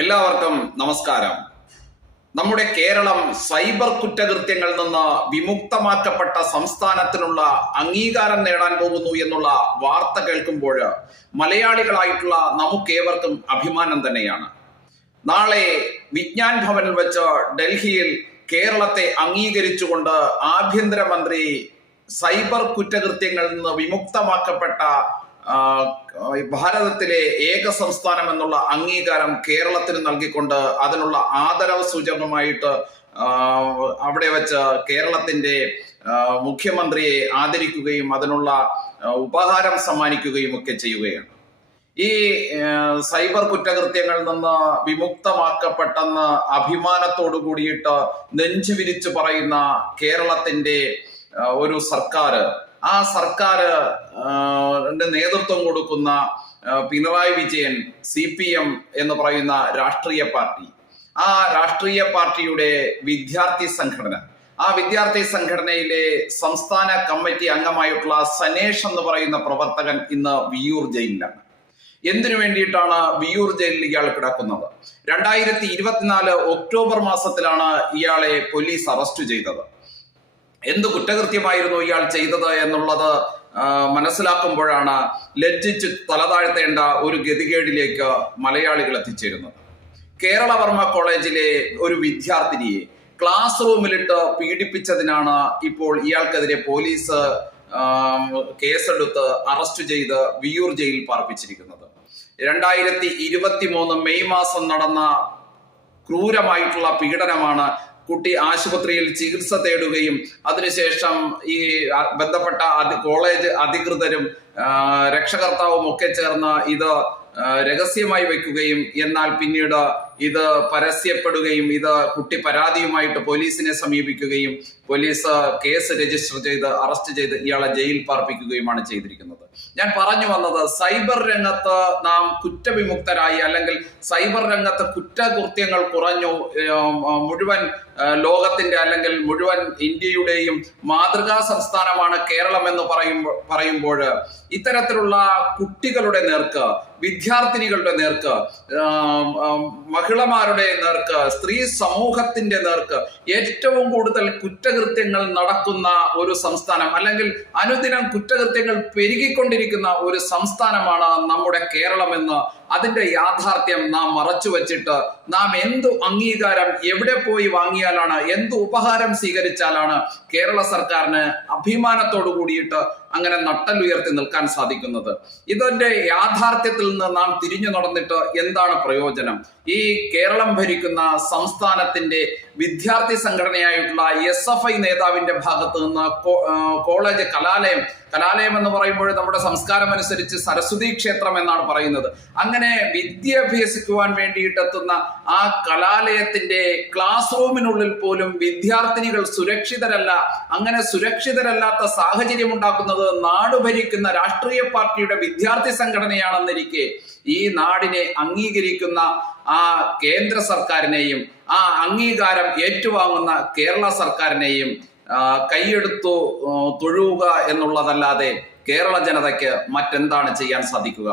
എല്ലാവർക്കും നമസ്കാരം. നമ്മുടെ കേരളം സൈബർ കുറ്റകൃത്യങ്ങളിൽ നിന്ന് വിമുക്തമാക്കപ്പെട്ട സംസ്ഥാനത്തിനുള്ള അംഗീകാരം നേടാൻ പോകുന്നു എന്നുള്ള വാർത്ത കേൾക്കുമ്പോൾ മലയാളികളായിട്ടുള്ള നമുക്കേവർക്കും അഭിമാനം തന്നെയാണ്. നാളെ വിജ്ഞാൻ ഭവനിൽ വെച്ച് ഡൽഹിയിൽ കേരളത്തെ അംഗീകരിച്ചുകൊണ്ട് ആഭ്യന്തരമന്ത്രി സൈബർ കുറ്റകൃത്യങ്ങളിൽ നിന്ന് വിമുക്തമാക്കപ്പെട്ട ഭാരതത്തിലെ ഏക സംസ്ഥാനം എന്നുള്ള അംഗീകാരം കേരളത്തിന് നൽകിക്കൊണ്ട് അതിനുള്ള ആദരവ് സൂചകമായിട്ട് അവിടെ വെച്ച് കേരളത്തിന്റെ മുഖ്യമന്ത്രിയെ ആദരിക്കുകയും അതിനുള്ള ഉപഹാരം സമ്മാനിക്കുകയും ഒക്കെ ചെയ്യുകയാണ്. ഈ സൈബർ കുറ്റകൃത്യങ്ങളിൽ നിന്ന് വിമുക്തമാക്കപ്പെട്ടെന്ന് അഭിമാനത്തോടു കൂടിയിട്ട് നെഞ്ചുവിരിച്ചു പറയുന്ന കേരളത്തിന്റെ ഒരു സർക്കാർ, ആ സർക്കാരിന്റെ നേതൃത്വം കൊടുക്കുന്ന പിണറായി വിജയൻ, CPM എന്ന് പറയുന്ന രാഷ്ട്രീയ പാർട്ടി, ആ രാഷ്ട്രീയ പാർട്ടിയുടെ വിദ്യാർത്ഥി സംഘടന, ആ വിദ്യാർത്ഥി സംഘടനയിലെ സംസ്ഥാന കമ്മിറ്റി അംഗമായിട്ടുള്ള സനേഷ് എന്ന് പറയുന്ന പ്രവർത്തകൻ ഇന്ന് വിയ്യൂർ ജയിലിലാണ്. എന്തിനു വേണ്ടിയിട്ടാണ് വിയ്യൂർ ജയിലിൽ ഇയാൾ കിടക്കുന്നത്? 2024 ഒക്ടോബർ മാസത്തിലാണ് ഇയാളെ പോലീസ് അറസ്റ്റ് ചെയ്തത്. എന്ത് കുറ്റകൃത്യമായിരുന്നു ഇയാൾ ചെയ്തത് എന്നുള്ളത് മനസ്സിലാക്കുമ്പോഴാണ് ലജ്ജിച്ച് തലതാഴ്ത്തേണ്ട ഒരു ഗതികേടിലേക്ക് മലയാളികൾ എത്തിച്ചേരുന്നത്. കേരളവർമ്മ കോളേജിലെ ഒരു വിദ്യാർത്ഥിനിയെ ക്ലാസ് റൂമിലിട്ട് പീഡിപ്പിച്ചതിനാണ് ഇപ്പോൾ ഇയാൾക്കെതിരെ പോലീസ് കേസെടുത്ത് അറസ്റ്റ് ചെയ്ത് വിയ്യൂർ ജയിലിൽ പാർപ്പിച്ചിരിക്കുന്നത്. 2023 മെയ് മാസം നടന്ന ക്രൂരമായിട്ടുള്ള പീഡനമാണ്. കുട്ടി ആശുപത്രിയിൽ ചികിത്സ തേടുകയും അതിനുശേഷം ഈ ബന്ധപ്പെട്ട കോളേജ് അധികൃതരും രക്ഷകർത്താവും ഒക്കെ ചേർന്ന് ഇത് രഹസ്യമായി വെക്കുകയും എന്നാൽ പിന്നീട് ഇത് പരസ്യപ്പെടുകയും ഇത് കുട്ടി പരാതിയുമായിട്ട് പോലീസിനെ സമീപിക്കുകയും പോലീസ് കേസ് രജിസ്റ്റർ ചെയ്ത് അറസ്റ്റ് ചെയ്ത് ഇയാളെ ജയിലിൽ പാർപ്പിക്കുകയുമാണ് ചെയ്തിരിക്കുന്നത്. ഞാൻ പറഞ്ഞു വന്നത്, സൈബർ രംഗത്ത് നാം കുറ്റവിമുക്തരായി, അല്ലെങ്കിൽ സൈബർ രംഗത്ത് കുറ്റകൃത്യങ്ങൾ കുറഞ്ഞു, മുഴുവൻ ലോകത്തിന്റെ അല്ലെങ്കിൽ മുഴുവൻ ഇന്ത്യയുടെയും മാതൃകാ സംസ്ഥാനമാണ് കേരളം എന്ന് പറയുമ്പോൾ ഇത്തരത്തിലുള്ള കുട്ടികളുടെ നേർക്ക്, വിദ്യാർത്ഥിനികളുടെ നേർക്ക്, മഹിളമാരുടെ നേർക്ക്, സ്ത്രീ സമൂഹത്തിന്റെ നേർക്ക് ഏറ്റവും കൂടുതൽ കുറ്റകൃത്യങ്ങൾ നടക്കുന്ന ഒരു സംസ്ഥാനം, അല്ലെങ്കിൽ അനുദിനം കുറ്റകൃത്യങ്ങൾ പെരുകിക്കൊണ്ടിരിക്കുന്ന ഒരു സംസ്ഥാനമാണ് നമ്മുടെ കേരളമെന്ന് അതിന്റെ യാഥാർത്ഥ്യം നാം മറച്ചു വച്ചിട്ട് നാം എന്തു അംഗീകാരം എവിടെ പോയി വാങ്ങിയാലാണ്, എന്തു ഉപഹാരം സ്വീകരിച്ചാലാണ് കേരള സർക്കാരിന് അഭിമാനത്തോടു കൂടിയിട്ട് അങ്ങനെ നട്ടലുയർത്തി നിൽക്കാൻ സാധിക്കുന്നത്? ഇതിന്റെ യാഥാർത്ഥ്യത്തിൽ നിന്ന് നാം തിരിഞ്ഞു നടന്നിട്ട് എന്താണ് പ്രയോജനം? ഈ കേരളം ഭരിക്കുന്ന സംസ്ഥാനത്തിന്റെ വിദ്യാർത്ഥി സംഘടനയായിട്ടുള്ള SFI നേതാവിന്റെ ഭാഗത്ത് നിന്ന് കോളേജ് കലാലയം എന്ന് പറയുമ്പോൾ നമ്മുടെ സംസ്കാരം അനുസരിച്ച് സരസ്വതി ക്ഷേത്രം എന്നാണ് പറയുന്നത്. അങ്ങനെ വിദ്യാഭ്യസിക്കുവാൻ വേണ്ടിയിട്ടെത്തുന്ന ആ കലാലയത്തിന്റെ ക്ലാസ് റൂമിനുള്ളിൽ പോലും വിദ്യാർത്ഥിനികൾ സുരക്ഷിതരല്ല. അങ്ങനെ സുരക്ഷിതരല്ലാത്ത സാഹചര്യം ഉണ്ടാക്കുന്നത് നാട് ഭരിക്കുന്ന രാഷ്ട്രീയ പാർട്ടിയുടെ വിദ്യാർത്ഥി സംഘടനയാണെന്നിരിക്കെ ഈ നാടിനെ അംഗീകരിക്കുന്ന ആ കേന്ദ്ര സർക്കാരിനെയും ആ അംഗീകാരം ഏറ്റുവാങ്ങുന്ന കേരള സർക്കാരിനെയും കൈയെടുത്തു തൊഴുക എന്നുള്ളതല്ലാതെ കേരള ജനതയ്ക്ക് മറ്റെന്താണ് ചെയ്യാൻ സാധിക്കുക?